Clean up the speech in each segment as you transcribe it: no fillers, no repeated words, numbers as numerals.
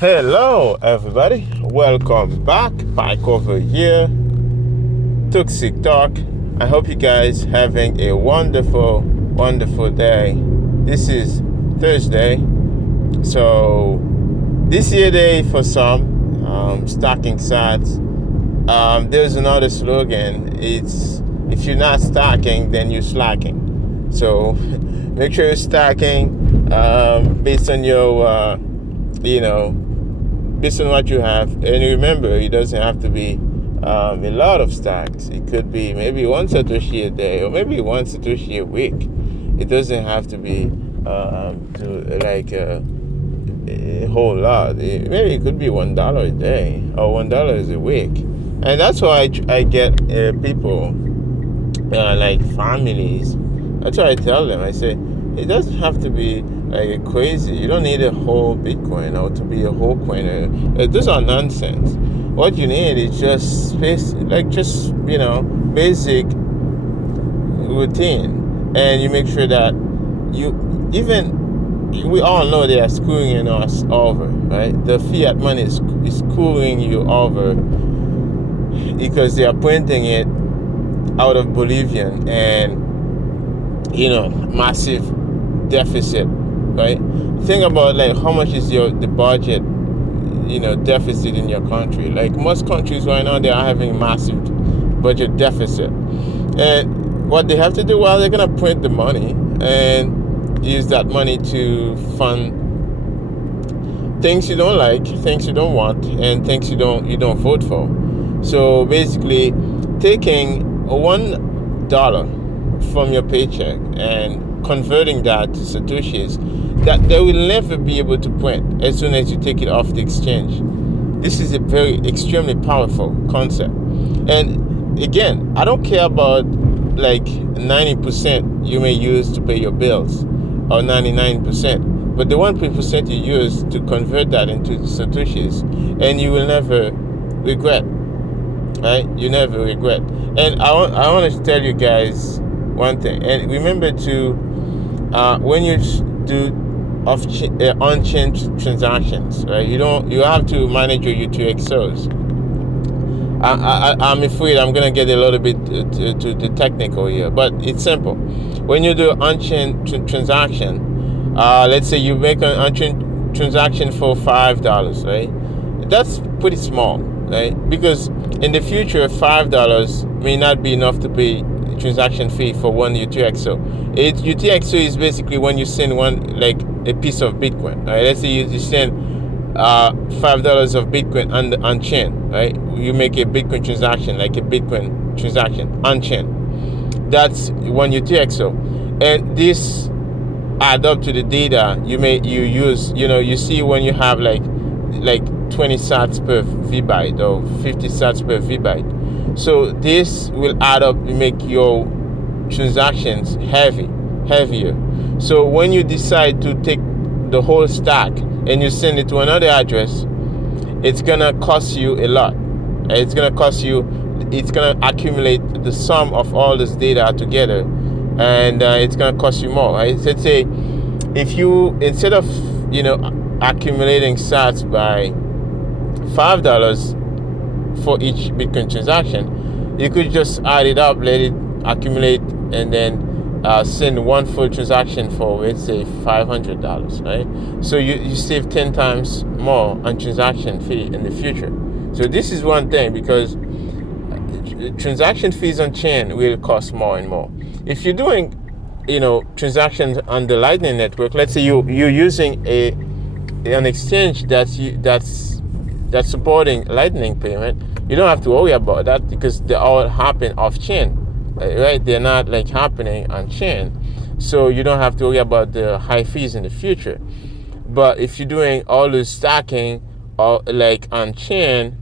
Hello everybody, welcome back. PieCover here, TOXICTALK. I hope you guys having a wonderful day. This is Thursday, so this year day for some stocking sats. There's another slogan. It's if you're not stocking, then you're slacking. So make sure you're stocking based on your based on what you have. And remember, it doesn't have to be a lot of stocks. It could be maybe one Satoshi a day or maybe one Satoshi a week. It doesn't have to be a whole lot. Maybe it could be $1 a day or $1 a week. And that's why I get people like families. That's why I tell them. I say, it doesn't have to be like crazy. You don't need a whole Bitcoin or to be a whole coiner. Those are nonsense. What you need is just space, basic routine, and you make sure that we all know they are screwing us over, right? The fiat money is screwing you over because they are printing it out of Bolivian and massive deficit, right? Think about like how much is the budget deficit in your country. Like most countries right now, they are having massive budget deficit, and what they have to do, well, they're gonna print the money and use that money to fund things you don't like, things you don't want, and things you don't vote for. So basically taking $1 from your paycheck and converting that to Satoshis that they will never be able to print as soon as you take it off the exchange. This is a very extremely powerful concept. And again, I don't care about like 90% you may use to pay your bills or 99%, but the 1% you use to convert that into Satoshis, and you will never regret, right? You never regret. And I want to tell you guys one thing, and remember to when you do on-chain transactions, right? You have to manage your UTXOs. I'm afraid I'm gonna get a little bit to the technical here, but it's simple. When you do on-chain transaction, let's say you make an on-chain transaction for $5, right? That's pretty small, right? Because in the future, $5 may not be enough to pay transaction fee for one UTXO. UTXO is basically when you send a piece of Bitcoin, right? Let's say you send $5 of Bitcoin on chain, right? You make a Bitcoin transaction, like a Bitcoin transaction on chain. That's one UTXO, and this add up to the data you use. You see when you have like 20 sats per VByte or 50 sats per VByte. So this will add up and make your transactions heavier. So when you decide to take the whole stack and you send it to another address, it's gonna cost you a lot. It's gonna accumulate the sum of all this data together, and it's gonna cost you more, right? Let's say if you, instead of accumulating sats by $5 for each Bitcoin transaction, you could just add it up, let it accumulate, and then send one full transaction for, let's say, $500, right? So you save 10 times more on transaction fee in the future. So this is one thing, because transaction fees on chain will cost more and more. If you're doing transactions on the Lightning Network, let's say you're using an exchange that's supporting Lightning payment, you don't have to worry about that because they all happen off chain, right? They're not like happening on chain, so you don't have to worry about the high fees in the future. But if you're doing all the stacking or like on chain,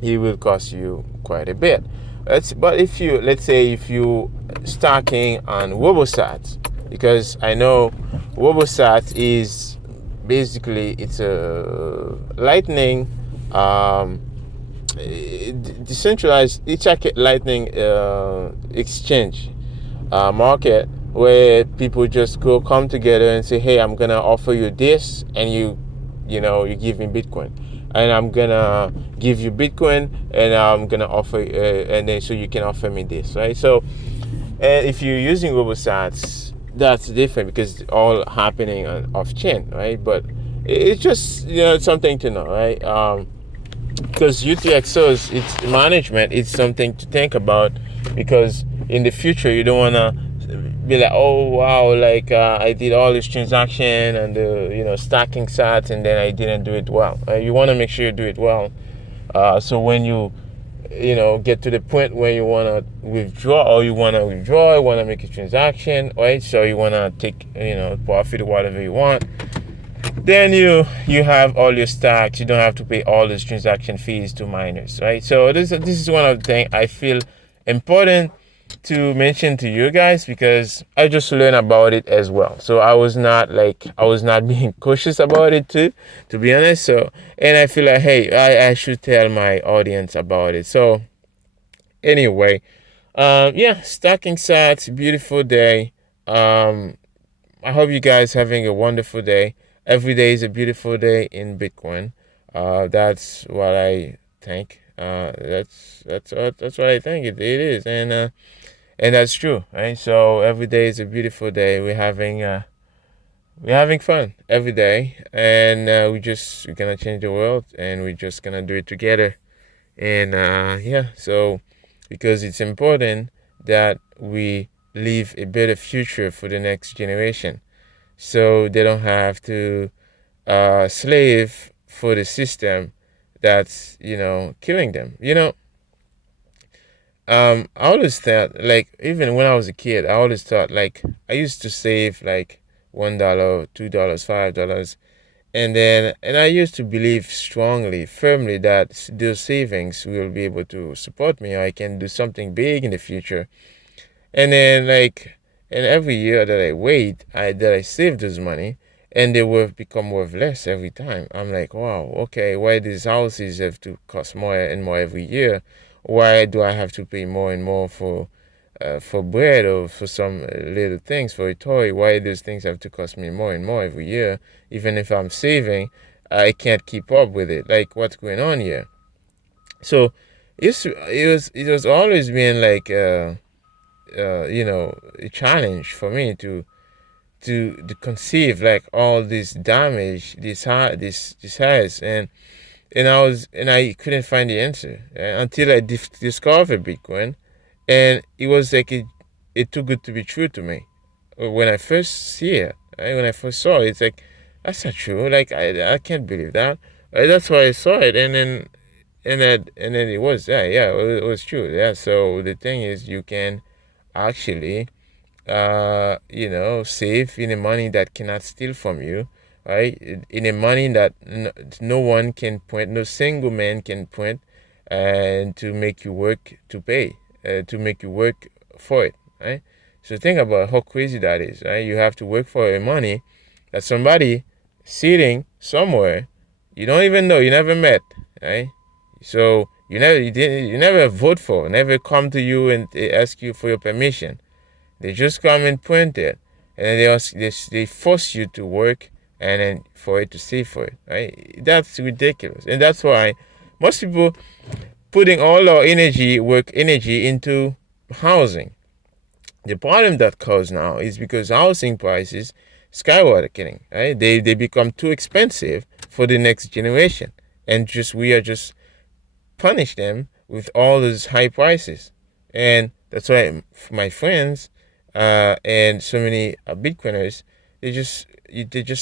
it will cost you quite a bit. But if you stacking on RoboSats, because I know RoboSats is basically, it's a Lightning decentralized Lightning exchange market, where people just come together and say, hey, I'm gonna offer you this, and you you give me Bitcoin, and I'm gonna give you Bitcoin, and I'm gonna offer, and then so you can offer me this, right? So, and if you're using RoboSats, that's different because it's all happening off chain, right? But it's just something to know, right? Because UTXO's its management, it's something to think about, because in the future you don't wanna be like, oh wow, like I did all this transaction and stacking sats, and then I didn't do it well. You want to make sure you do it well, so when you get to the point where you want to withdraw, you want to make a transaction, right? So you want to take profit or whatever you want, then you have all your stacks. You don't have to pay all those transaction fees to miners, right? So this is one of the things I feel important to mention to you guys, because I just learned about it as well. So I was not being cautious about it too, to be honest. So, and I feel like, hey, I should tell my audience about it. So anyway, stacking sats, beautiful day. I hope you guys having a wonderful day. Every day is a beautiful day in Bitcoin. That's what I think. That's what I think it is, and that's true, right? So every day is a beautiful day. We're having fun every day, and we're gonna change the world, and we're just gonna do it together. And so because it's important that we leave a better future for the next generation, so they don't have to slave for the system that's killing them. I always thought, like, even when I was a kid, I always thought, like, I used to save like $1, $2, $5, and I used to believe firmly that those savings will be able to support me, or I can do something big in the future. And then, like, and every year that I wait, that I save this money, and they will become worth less every time. I'm like, wow, okay, why these houses have to cost more and more every year? Why do I have to pay more and more for bread, or for some little things, for a toy? Why those things have to cost me more and more every year? Even if I'm saving, I can't keep up with it. Like, what's going on here? So it was always been like a challenge for me to conceive, like, all this damage this has, and I couldn't find the answer until I discovered Bitcoin, and it was like it too good to be true to me. When I first see it, right, when I first saw it, it's like, that's not true. Like, I can't believe that. That's why I saw it, and then it was, it was true. Yeah. So the thing is, you can actually save in a money that cannot steal from you, right? In a money that no one can point, no single man can point, and to make you work to pay, to make you work for it, right? So think about how crazy that is, right? You have to work for a money that somebody sitting somewhere you don't even know, you never met, right? So you never vote for, never come to you and ask you for your permission. They just come and point it, and then they force you to work, and then for it to save for it, right? That's ridiculous, and that's why most people putting all our work energy into housing. The problem that caused now is because housing prices skyrocketing, right? They become too expensive for the next generation, and we are just punish them with all those high prices. And that's why my friends and so many Bitcoiners, they just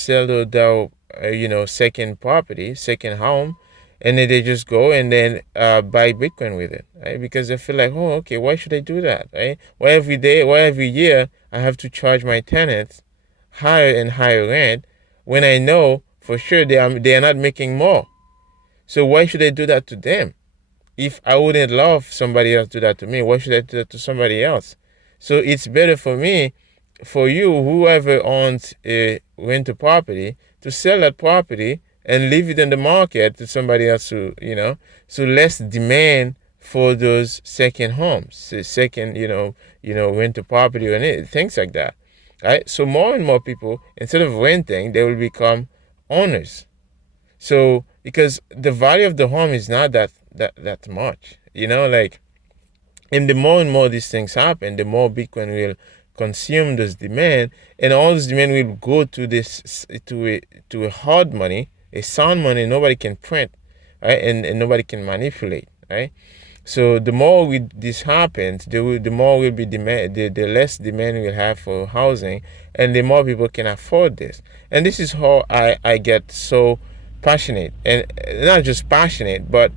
sell their second property, second home, and then they just go and then buy Bitcoin with it, right? Because they feel like, oh, okay, why should I do that, right? Why every year I have to charge my tenants higher and higher rent when I know for sure they are not making more. So why should I do that to them? If I wouldn't love somebody else do that to me, why should I do that to somebody else? So it's better for me, for you, whoever owns a rental property, to sell that property and leave it in the market to somebody else so less demand for those second homes, second, rental property and things like that, right? So more and more people, instead of renting, they will become owners. So because the value of the home is not that much, like, and the more and more these things happen, the more Bitcoin will consume this demand, and all this demand will go to a hard money, a sound money nobody can print, right, and nobody can manipulate, right. So the more this happens, the more will be demand, the less demand we'll have for housing, and the more people can afford this. And this is how I get so passionate, and not just passionate, but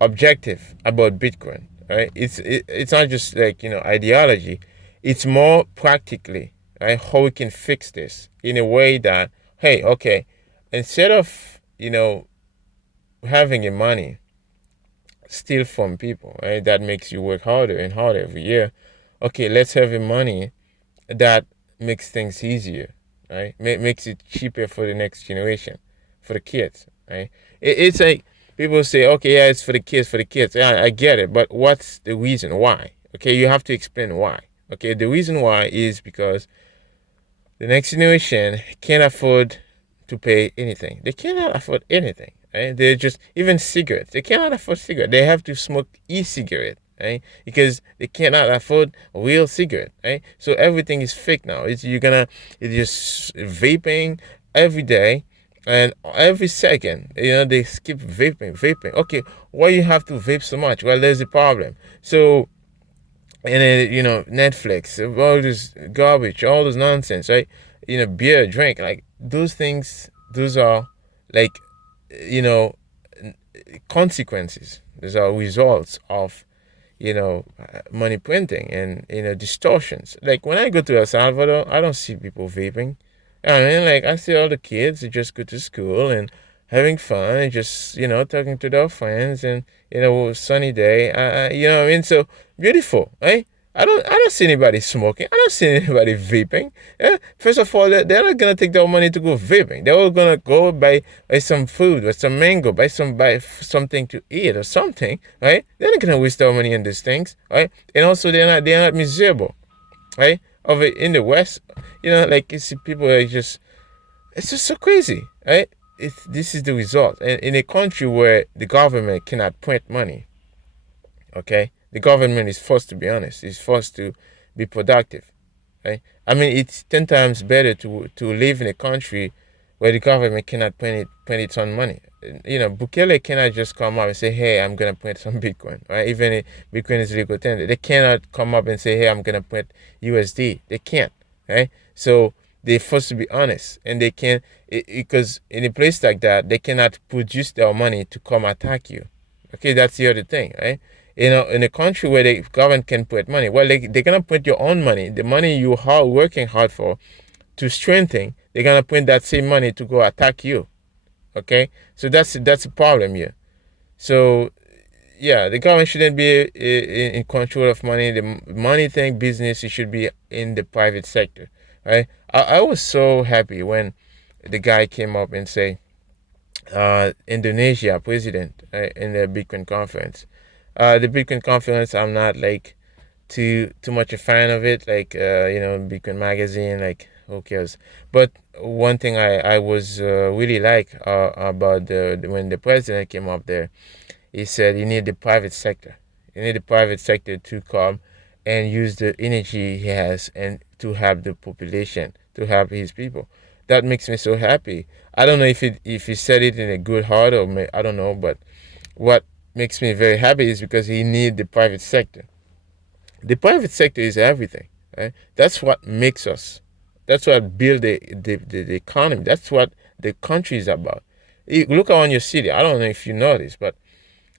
objective about Bitcoin. Right? It's not just like ideology. It's more practically, right, how we can fix this in a way that, hey, okay, instead of having a money steal from people, right, that makes you work harder and harder every year. Okay, let's have a money that makes things easier, right? Makes it cheaper for the next generation, for the kids, right? It's like people say, okay, yeah, it's for the kids, for the kids. Yeah, I get it, but what's the reason why? Okay, you have to explain why. Okay, the reason why is because the next generation can't afford to pay anything. They cannot afford anything. Right? They're just even cigarettes. They cannot afford cigarettes. They have to smoke e-cigarette, right? Because they cannot afford a real cigarette, right? So everything is fake now. It's just vaping every day and every second. They skip vaping. Okay, why you have to vape so much? Well, there's a problem. So and then Netflix, all this garbage, all this nonsense, right? Beer, drink, like those things, those are like you know consequences. Those are results of money printing and distortions. Like when I go to El Salvador, I don't see people vaping. I mean, like I see all the kids who just go to school and having fun and just talking to their friends and sunny day. What I mean, so beautiful, right? I don't see anybody smoking. I don't see anybody vaping. Yeah? First of all, they're not gonna take their money to go vaping. They're all gonna go buy some food, buy some mango, buy something to eat or something, right? They're not gonna waste their money on these things, right? And also, they're not miserable, right? Of it in the West, like you see people are just it's just so crazy, right? This is the result, and in a country where the government cannot print money, okay, the government is forced to be honest, is forced to be productive, right? I mean, it's 10 times better to live in a country where the government cannot print its own money. Bukele cannot just come up and say, "Hey, I'm gonna print some Bitcoin," right? Even if Bitcoin is legal tender, they cannot come up and say, "Hey, I'm gonna print USD." They can't, right? So they're forced to be honest, and they can't because in a place like that, they cannot produce their money to come attack you. Okay, that's the other thing, right? In a country where the government can print money, well, they're gonna print your own money, the money you are working hard for to strengthen. They're gonna print that same money to go attack you. Okay, so that's a problem here. So yeah, the government shouldn't be in control of money. The money thing, business, it should be in the private sector, right? I was so happy when the guy came up and say, Indonesia president in the Bitcoin conference. The Bitcoin conference, I'm not like too much a fan of it. Like Bitcoin magazine, like who cares? But one thing I was really like about when the president came up there, he said you need the private sector. You need the private sector to come and use the energy he has and to help the population, to help his people. That makes me so happy. I don't know if he said it in a good heart or I don't know, but what makes me very happy is because he need the private sector. The private sector is everything, right? That's what makes us. That's what build the economy. That's what the country is about. Look around your city. I don't know if you know this, but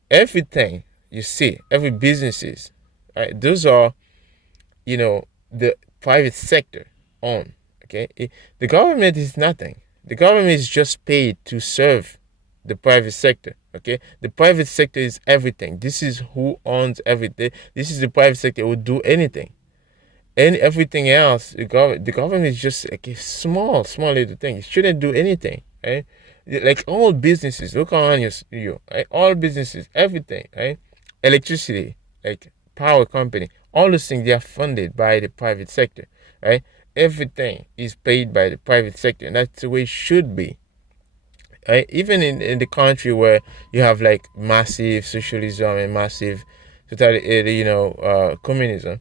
everything you see, every businesses, right? Those are, the private sector own. Okay, the government is nothing. The government is just paid to serve the private sector. Okay, the private sector is everything. This is who owns everything. This is the private sector who will do anything, and everything else. The government is just like a small little thing. It shouldn't do anything. Right? Like all businesses, look around you. Right? All businesses, everything. Right? Electricity, like power company, all those things they are funded by the private sector. Right? Everything is paid by the private sector, and that's the way it should be. right? Even in the country where you have like massive socialism and massive communism,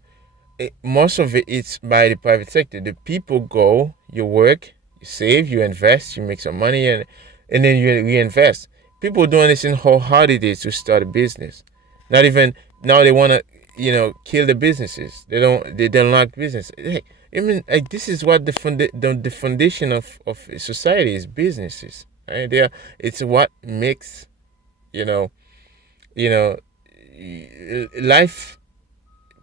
most of it's by the private sector. The people go, you work, you save, you invest, you make some money, and then you reinvest. People don't understand how hard it is to start a business. Not even now they want to, kill the businesses. They don't like business. Hey, I mean, like this is what the foundation of society is: businesses. Right? It's what makes you know you know life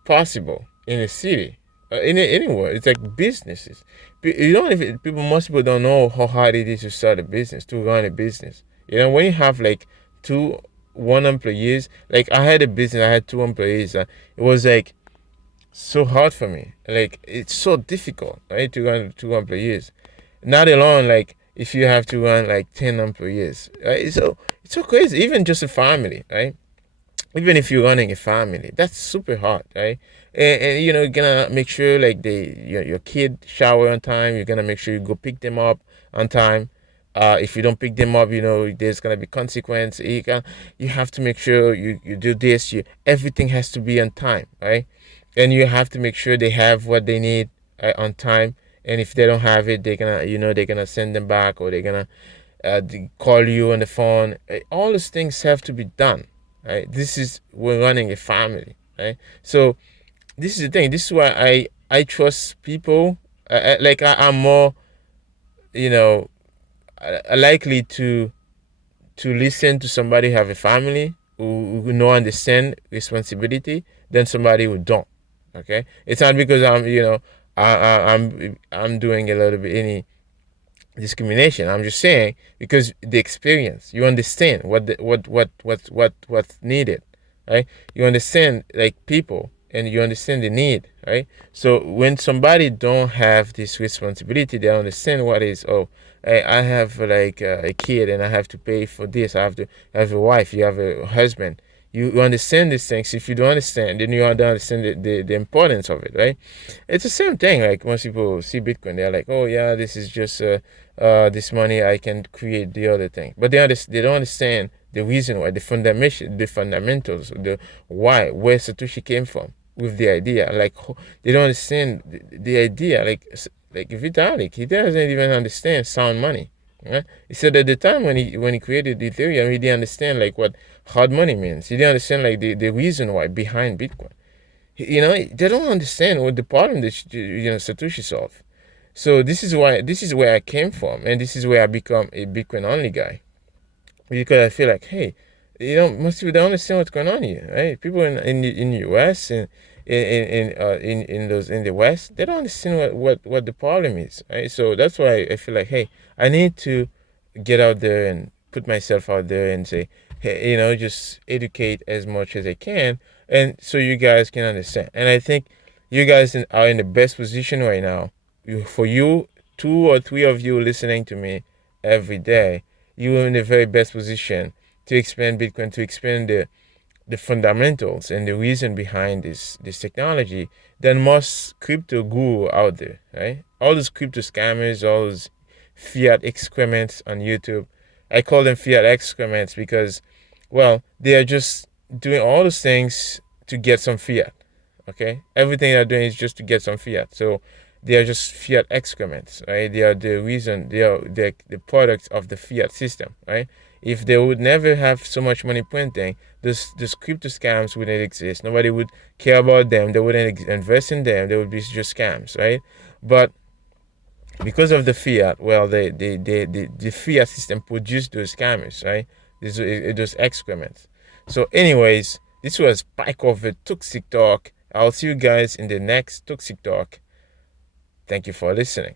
possible in a city, anywhere. It's like businesses. You don't even most people don't know how hard it is to start a business, to run a business. When you have like one employees, like I had a business, I had two employees. It was like so hard for me. Like it's so difficult, right, to run two employees. Not alone like if you have to run like 10 employees, right? So it's so crazy. Even just a family, right? Even if you're running a family, that's super hard, right? And you're gonna make sure like your kid shower on time. You're gonna make sure you go pick them up on time. If you don't pick them up, there's gonna be consequence. You have to make sure you do this. Everything has to be on time, right? And you have to make sure they have what they need on time. And if they don't have it, they're gonna send them back, or they're gonna call you on the phone. All those things have to be done, right? We're running a family, right? So this is the thing. This is why I trust people. I'm more, likely to listen to somebody who have a family who know understand responsibility than somebody who don't. Okay, it's not because I'm doing a little bit any discrimination. I'm just saying because the experience, you understand what's needed, right? You understand like people, and you understand the need, right? So when somebody don't have this responsibility, they understand what is. Oh, I have like a kid, and I have to pay for this. I have a wife. You have a husband. You understand these things. If you don't understand, then you don't understand the importance of it, right? It's the same thing. Like most people see Bitcoin, they're like, oh yeah, this is just this money I can create the other thing, but they don't understand the reason why, the fundamentals, the why, where Satoshi came from with the idea. Like they don't understand the idea. Like Vitalik, he doesn't even understand sound money. Right? He said at the time when he created Ethereum, he didn't understand like what hard money means. He didn't understand like the reason why behind Bitcoin. They don't understand what the problem that Satoshi solved. So this is where I came from, and this is where I become a Bitcoin only guy, because I feel like, hey, most people don't understand what's going on here, right? People in the US and in the West, they don't understand what the problem is, right? So that's why I feel like, hey, I need to get out there and put myself out there and say, hey, just educate as much as I can, and so you guys can understand. And I think you guys are in the best position right now. For you, 2 or 3 of you listening to me every day, you are in the very best position to expand Bitcoin, to expand the fundamentals and the reason behind this technology than most crypto guru out there, right? All those crypto scammers, all those fiat excrements on YouTube. I call them fiat excrements because, well, they are just doing all those things to get some fiat. Okay, everything they're doing is just to get some fiat. So they are just fiat excrements, right? They are the reason. They are the products of the fiat system, right? If they would never have so much money printing, this crypto scams wouldn't exist. Nobody would care about them. They wouldn't invest in them. They would be just scams, right? But because of the fiat, well, the fiat system produced those scammers, right? Those excrements. So, anyways, this was PieCover Toxic Talk. I'll see you guys in the next Toxic Talk. Thank you for listening.